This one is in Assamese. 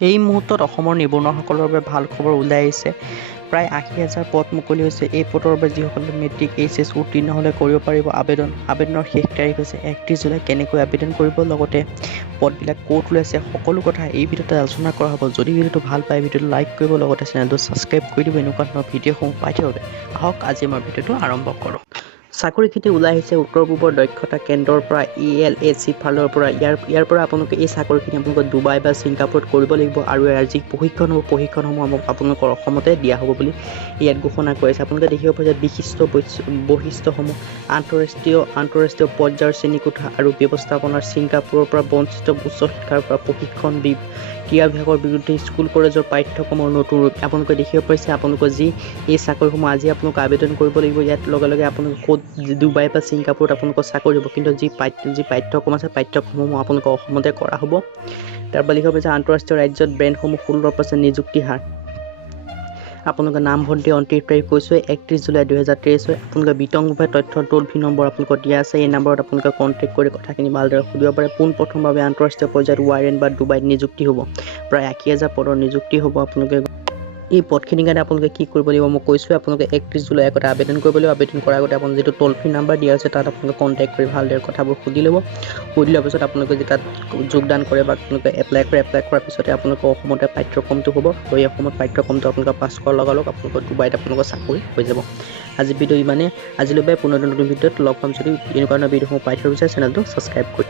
এই মুহূৰ্তত অসমৰ নিবনুৱাসকলৰ বাবে ভাল খবৰ ওলাই আহিছে। প্ৰায় ৮০,০০০ পদ মুকলি হৈছে। এই পদৰ বাবে যিসকলে মেট্ৰিক এইচএছ উত্তীৰ্ণ হ'লে কৰিব পাৰিব আবেদন। আবেদনৰ শেষ তাৰিখ হৈছে ৩১ জুলাই। কেনেকৈ আবেদন কৰিব, লগতে পদবিলাক ক'ত ওলাইছে, সকলো কথা এই ভিডিঅ'তে আলোচনা কৰা হ'ব। যদি ভিডিঅ'টো ভাল পায় ভিডিঅ'টো লাইক কৰিব, লগতে চেনেলটো ছাবস্ক্ৰাইব কৰি দিব এনেকুৱা ধৰণৰ ভিডিঅ'সমূহ পাই থাকিবলৈ। আহক আজি মই ভিডিঅ'টো আৰম্ভ কৰোঁ। চাকৰি ক্ষেত্ৰত ওলাই আহিছে উত্তৰ-পূবৰ দক্ষতা কেন্দ্ৰৰ পৰা ELAC ফালৰ পৰা ইয়াৰ পৰা আপোনালোকে এই চাকৰিখিনি আপোনালোকে ডুবাই বা ছিংগাপুৰত কৰিব লাগিব আৰু ইয়াৰ যি প্ৰশিক্ষণসমূহ আপোনালোকৰ অসমতে দিয়া হ'ব বুলি ইয়াত ঘোষণা কৰিছে। আপোনালোকে দেখিব পাৰে যে বিশিষ্ট বৈশিষ্ট্যসমূহ আন্তঃৰাষ্ট্ৰীয় পৰ্যায়ৰ শ্ৰেণীকোঠা আৰু ব্যৱস্থাপনাৰ ছিংগাপুৰৰ পৰা বঞ্চিত উচ্চ শিক্ষাৰ পৰা প্ৰশিক্ষণ ক্ৰীড়া বিভাগৰ বিৰুদ্ধে স্কুল কলেজৰ পাঠ্যক্ৰমৰ নতুন ৰূপ আপোনালোকে দেখিব পাৰিছে। আপোনালোকৰ যি এই চাকৰিসমূহ আজি আপোনালোকে আবেদন কৰিব লাগিব। ইয়াত লগে আপোনালোকে ক'ত ডুবাই বা ছিংগাপুৰত আপোনালোকৰ চাকৰি হ'ব, কিন্তু যি পাঠ্যক্ৰম আছে পাঠ্যক্ৰমসমূহ আপোনালোকৰ অসমতে কৰা হ'ব। তাৰপৰা লিখিব পাৰিছে আন্তঃৰাষ্ট্ৰীয় ৰাজ্যত ব্ৰেণ্ডসমূহ 16% নিযুক্তি হাৰ। আপোনালোকে নামভৰ্তি 29 তাৰিখ কৈছে 31 জুলাই 2023 হয়। আপোনালোকে বিতংভাৱে তথ্য টোল ফ্ৰী নম্বৰ আপোনালোকৰ দিয়া আছে। এই নম্বৰত আপোনালোকে কণ্টেক্ট কৰি কথাখিনি ভালদৰে সুধিব পাৰে। পোনপ্ৰথমভাৱে আন্তঃৰাষ্ট্ৰীয় পৰ্যায়ত ৱাৰেণ্ট বা ডুবাইত নিযুক্তি হ'ব। প্ৰায় ৮০,০০০ পদৰ নিযুক্তি হ'ব। আপোনালোকে এই পদখিনিৰ কাৰণে আপোনালোকে কি কৰিব লাগিব মই কৈছোঁ। আপোনালোকে 31 জুলাই আগতে আবেদন কৰিব লাগিব। আবেদন কৰাৰ আগতে আপোনাৰ যিটো টোল ফ্ৰী নাম্বাৰ দিয়া আছে তাত আপোনালোকে কণ্টেক্ট কৰি ভালদৰে কথাবোৰ সুধি ল'ব। সুধি লোৱাৰ পিছত আপোনালোকে যে তাত যোগদান কৰে বা আপোনালোকে এপ্লাই কৰাৰ পিছতে আপোনালোকৰ অসমতে পাঠ্যক্ৰমটো হ'ব। আৰু এই অসমত পাঠ্যক্ৰমটো আপোনালোকে পাছ কৰাৰ লগে আপোনালোকৰ ডুবাইত আপোনালোকৰ চাকৰি হৈ যাব। আজি ভিডিঅ' ইমানে। আজিলৈ পুনৰ নতুন ভিডিঅ'ত লগ পাম। যদি এনেকুৱা ধৰণৰ ভিডিঅ'সমূহ পাই থৈ বিচাৰে চেনেলটো ছাবস্ক্ৰাইব কৰি